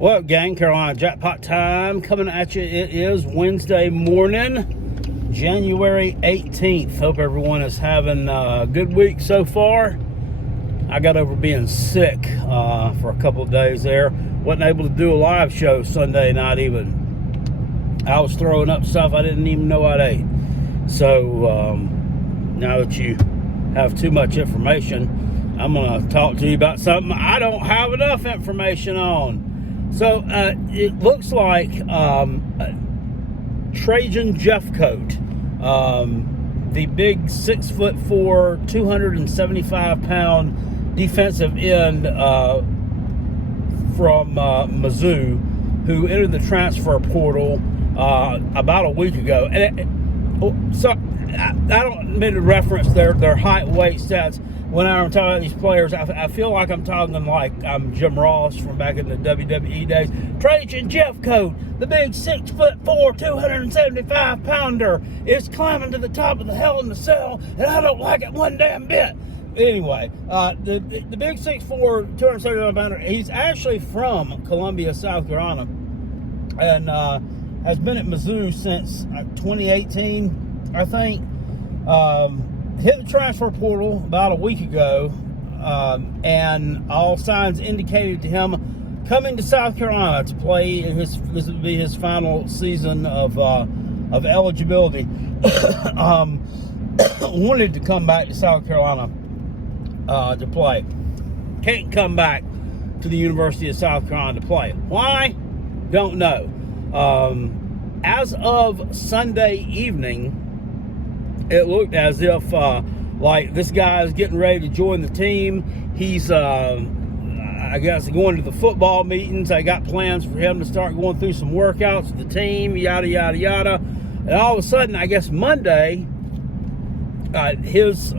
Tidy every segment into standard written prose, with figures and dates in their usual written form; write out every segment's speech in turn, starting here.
What up, gang? Carolina Jackpot time coming at you. It is Wednesday morning, January 18th. Hope everyone is having a good week so far. I got over being sick for a couple of days there. Wasn't able to do a live show Sunday night even. I was throwing up stuff I didn't even know I'd ate. So now that you have too much information, I'm going to talk to you about something I don't have enough information on. So it looks like Trajan Jeffcoat, the big 6'4", 275-pound defensive end from Mizzou, who entered the transfer portal about a week ago. And so I don't mean to reference their height, weight, stats. When I'm talking about these players, I feel like I'm talking like I'm Jim Ross from back in the WWE days. Trajan Jeffcoat, the big 6'4", 275-pounder, is climbing to the top of the Hell in the Cell, and I don't like it one damn bit. Anyway, the big 6'4", 275-pounder, he's actually from Columbia, South Carolina, and has been at Mizzou since 2018, I think. Hit the transfer portal about a week ago, and all signs indicated to him coming to South Carolina to play in this would be his final season of eligibility. Wanted to come back to South Carolina to play. Can't come back to the University of South Carolina to play. Why? Don't know. As of Sunday evening, it looked as if like this guy is getting ready to join the team. He's I guess going to the football meetings. They got plans for him to start going through some workouts with the team, yada yada yada. And all of a sudden, I guess Monday, his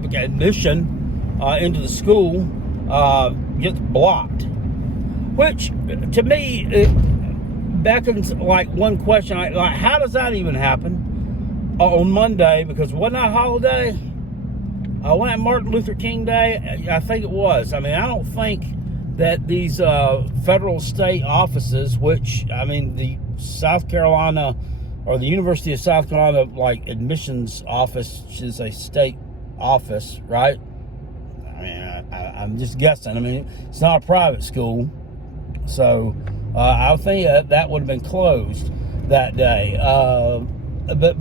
admission into the school gets blocked, which to me it beckons like one question: like, how does that even happen on Monday? Because wasn't that a holiday? Wasn't that Martin Luther King Day? I think it was. I mean, I don't think that these federal state offices, which, I mean, the South Carolina or the University of South Carolina, like, admissions office is a state office, right? I mean, I'm just guessing. I mean, it's not a private school. So I think that would have been closed that day. But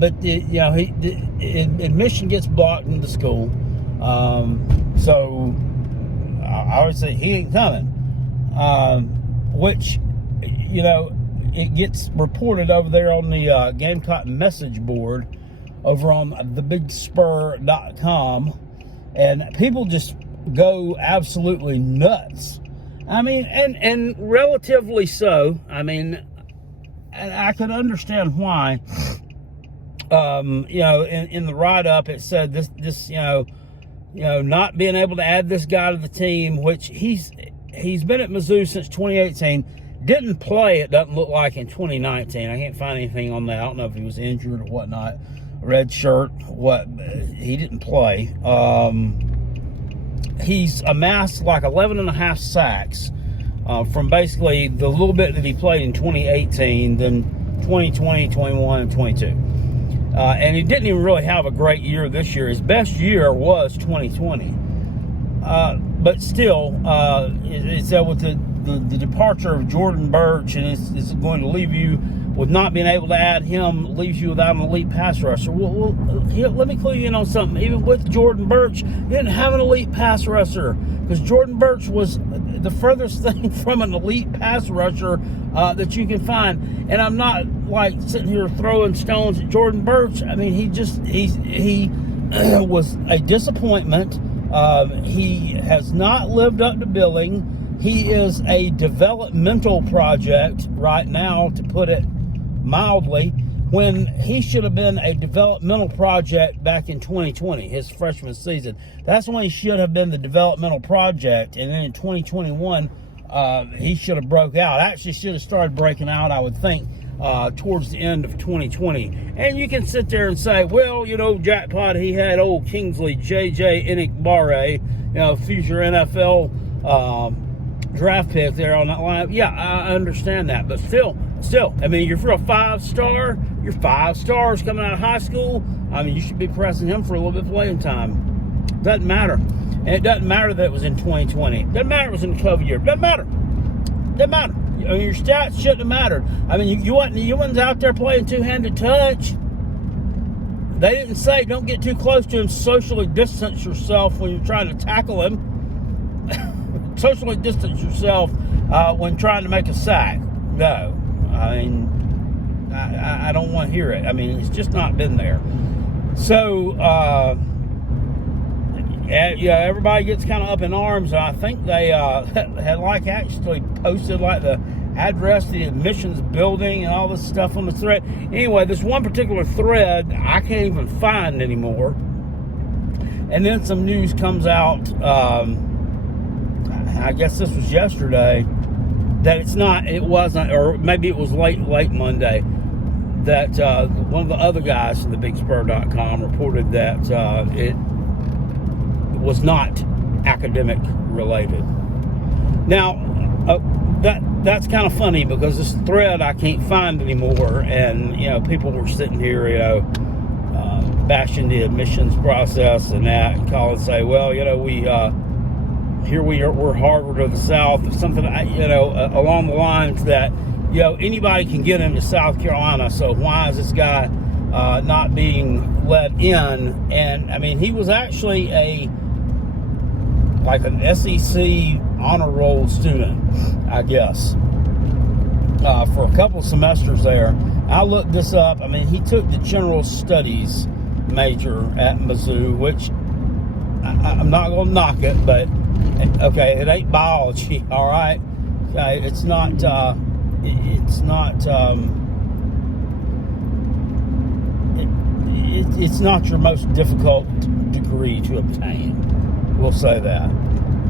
admission gets blocked into the school. So I would say he ain't coming. Which, it gets reported over there on the Gamecock message board over on thebigspur.com, and people just go absolutely nuts. I mean, and relatively so. I mean, and I can understand why. In the write-up, it said this, not being able to add this guy to the team, which he's been at Mizzou since 2018, didn't play, it doesn't look like, in 2019. I can't find anything on that. I don't know if he was injured or whatnot. Red shirt, he didn't play. He's amassed like 11.5 sacks from basically the little bit that he played in 2018, then 2020, 21, and 22. And he didn't even really have a great year this year. His best year was 2020. But still, it said with the departure of Jordan Birch, and it's going to leave you with not being able to add him, leaves you without an elite pass rusher. Well, here, let me clue you in on something. Even with Jordan Birch, you didn't have an elite pass rusher, because Jordan Birch was the furthest thing from an elite pass rusher that you can find. And I'm not like sitting here throwing stones at Jordan Birch. I mean, he was a disappointment. He has not lived up to billing. He is a developmental project right now, to put it mildly, when he should have been a developmental project back in 2020, his freshman season. That's when he should have been the developmental project. And then in 2021, he should have broke out. Actually should have started breaking out, I would think, towards the end of 2020. And you can sit there and say, well, Jackpot, he had old Kingsley, J.J. Enikbare, future NFL draft pick there on that lineup. Yeah, I understand that, but still, I mean, if you're a 5-star, you're 5 stars coming out of high school. I mean, you should be pressing him for a little bit of playing time. Doesn't matter, and it doesn't matter that it was in 2020. Doesn't matter it was in the COVID year. Doesn't matter. Doesn't matter. I mean, your stats shouldn't have mattered. I mean, you wasn't out there playing two-handed touch. They didn't say don't get too close to him. Socially distance yourself when you're trying to tackle him. Socially distance yourself when trying to make a sack. No, I mean, I don't want to hear it. I mean, it's just not been there. So, yeah, everybody gets kind of up in arms. I think they had actually posted the address to the admissions building and all this stuff on the thread. Anyway, this one particular thread I can't even find anymore. And then some news comes out, I guess this was yesterday, that it wasn't, or maybe it was late Monday, that one of the other guys from the BigSpur.com reported that it was not academic related. Now, that's kind of funny because this thread I can't find anymore, and people were sitting here, bashing the admissions process and that, and call and say, well, we're Harvard of the South, or something, along the lines that anybody can get into South Carolina, so why is this guy not being let in? And I mean, he was actually an SEC honor roll student, I guess, for a couple of semesters there. I looked this up. I mean, he took the general studies major at Mizzou, which I'm not going to knock it, but okay, it ain't biology, all right? Okay, it's not your most difficult degree to obtain. We'll say that.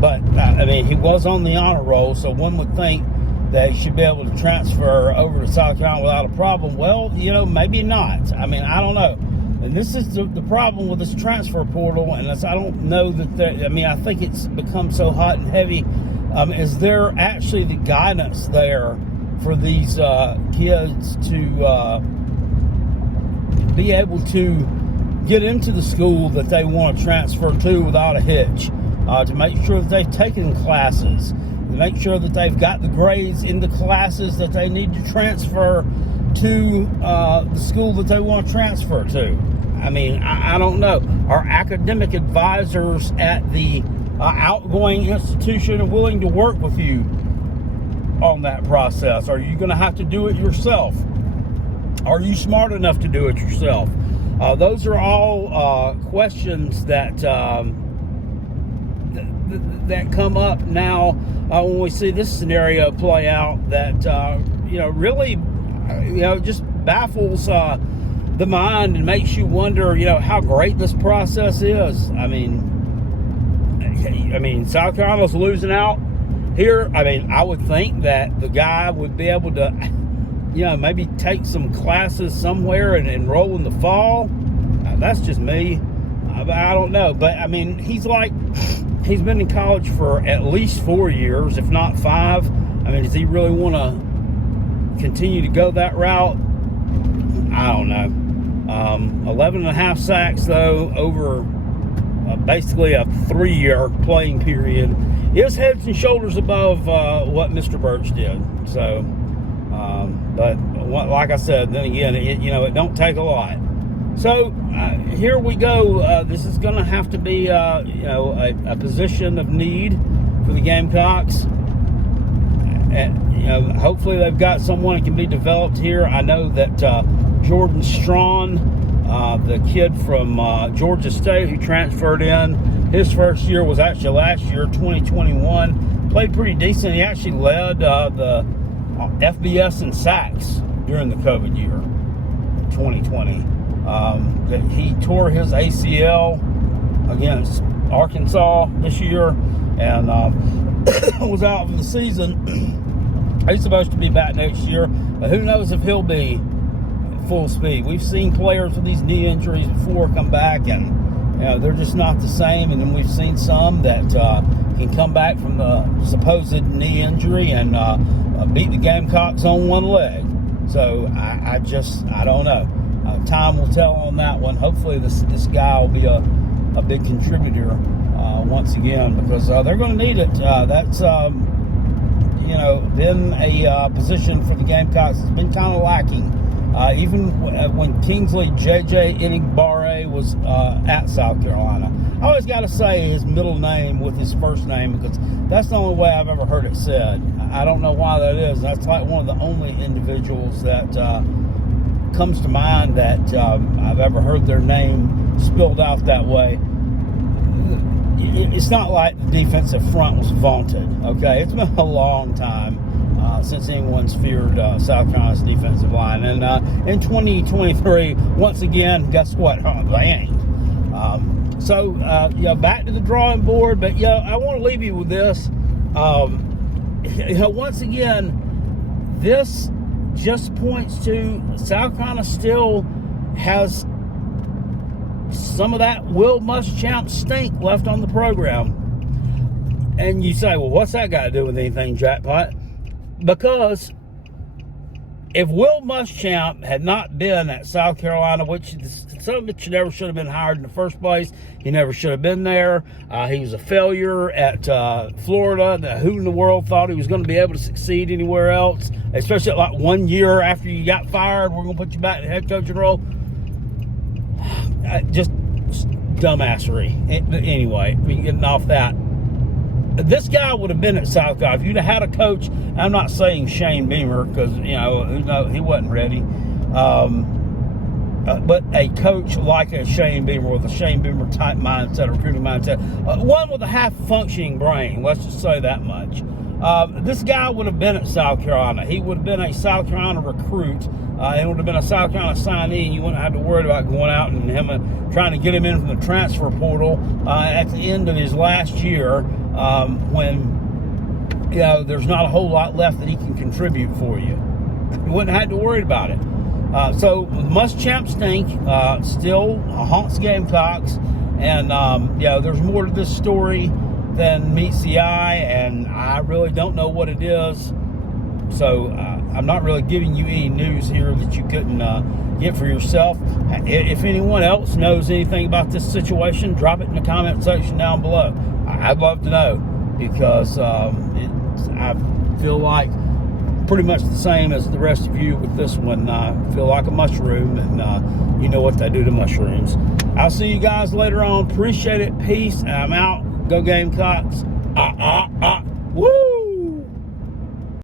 But, I mean, he was on the honor roll, so one would think that he should be able to transfer over to South Carolina without a problem. Well, maybe not. I mean, I don't know. And this is the problem with this transfer portal, and I don't know that I think it's become so hot and heavy. Is there actually the guidance there for these kids to be able to get into the school that they want to transfer to without a hitch, to make sure that they've taken classes, to make sure that they've got the grades in the classes that they need to transfer to the school that they want to transfer to. I mean, I don't know. Are academic advisors at the outgoing institution willing to work with you on that process? Are you going to have to do it yourself? Are you smart enough to do it yourself? Those are all questions that that come up now when we see this scenario play out. That really, just baffles the mind and makes you wonder, how great this process is. I mean, South Carolina's losing out here. I mean, I would think that the guy would be able to, maybe take some classes somewhere and enroll in the fall. That's just me. I don't know. But, I mean, he's been in college for at least 4 years, if not 5. I mean, does he really want to continue to go that route? I don't know. 11 and a half sacks, though, over basically a 3-year playing period is heads and shoulders above what Mr. Birch did. So, but like I said, then again, it don't take a lot. So here we go. This is going to have to be, a position of need for the Gamecocks. And, hopefully they've got someone that can be developed here. I know that Jordan Strawn, the kid from Georgia State who transferred in, his first year was actually last year, 2021. Played pretty decent. He actually led the FBS in sacks during the COVID year, 2020. He tore his ACL against Arkansas this year and was out for the season. He's supposed to be back next year, but who knows if he'll be full speed. We've seen players with these knee injuries before come back, and they're just not the same. And then we've seen some that can come back from the supposed knee injury and beat the Gamecocks on one leg. So I don't know. Time will tell on that one. Hopefully this guy will be a big contributor once again, because they're going to need it. That's been a position for the Gamecocks that's been kind of lacking. Even when Kingsley JJ Enigbare was at South Carolina. I always got to say his middle name with his first name, because that's the only way I've ever heard it said. I don't know why that is. That's like one of the only individuals that comes to mind that I've ever heard their name spelled out that way. It's not like the defensive front was vaunted, okay? It's been a long time since anyone's feared South Carolina's defensive line. And in 2023, once again, guess what? They ain't. So, back to the drawing board. But, I want to leave you with this. Once again, this just points to South Carolina still has some of that Will Muschamp stink left on the program. And you say, well, what's that got to do with anything, Jackpot? Because if Will Muschamp had not been at South Carolina, which some of it never should have been hired in the first place, he never should have been there. He was a failure at Florida. Who in the world thought he was going to be able to succeed anywhere else, especially like 1 year after you got fired? We're going to put you back in the head coaching role. Just dumbassery. Anyway, we getting off that. This guy would have been at South Carolina if you'd have had a coach. I'm not saying Shane Beamer, because he wasn't ready, but a coach like a Shane Beamer, with a Shane Beamer type mindset, recruiting mindset, one with a half functioning brain. Let's just say that much. This guy would have been at South Carolina. He would have been a South Carolina recruit. It would have been a South Carolina signee, and you wouldn't have to worry about going out and trying to get him in from the transfer portal at the end of his last year, when there's not a whole lot left that he can contribute for you. You wouldn't have to worry about it. So Muschamp stink still haunts Gamecocks, and there's more to this story than meets the eye, and I really don't know what it is. So I'm not really giving you any news here that you couldn't get for yourself. If anyone else knows anything about this situation, drop it in the comment section down below. I'd love to know, because I feel like pretty much the same as the rest of you with this one. I feel like a mushroom, and you know what they do to mushrooms. I'll see you guys later on. Appreciate it. Peace. I'm out. Go Gamecocks.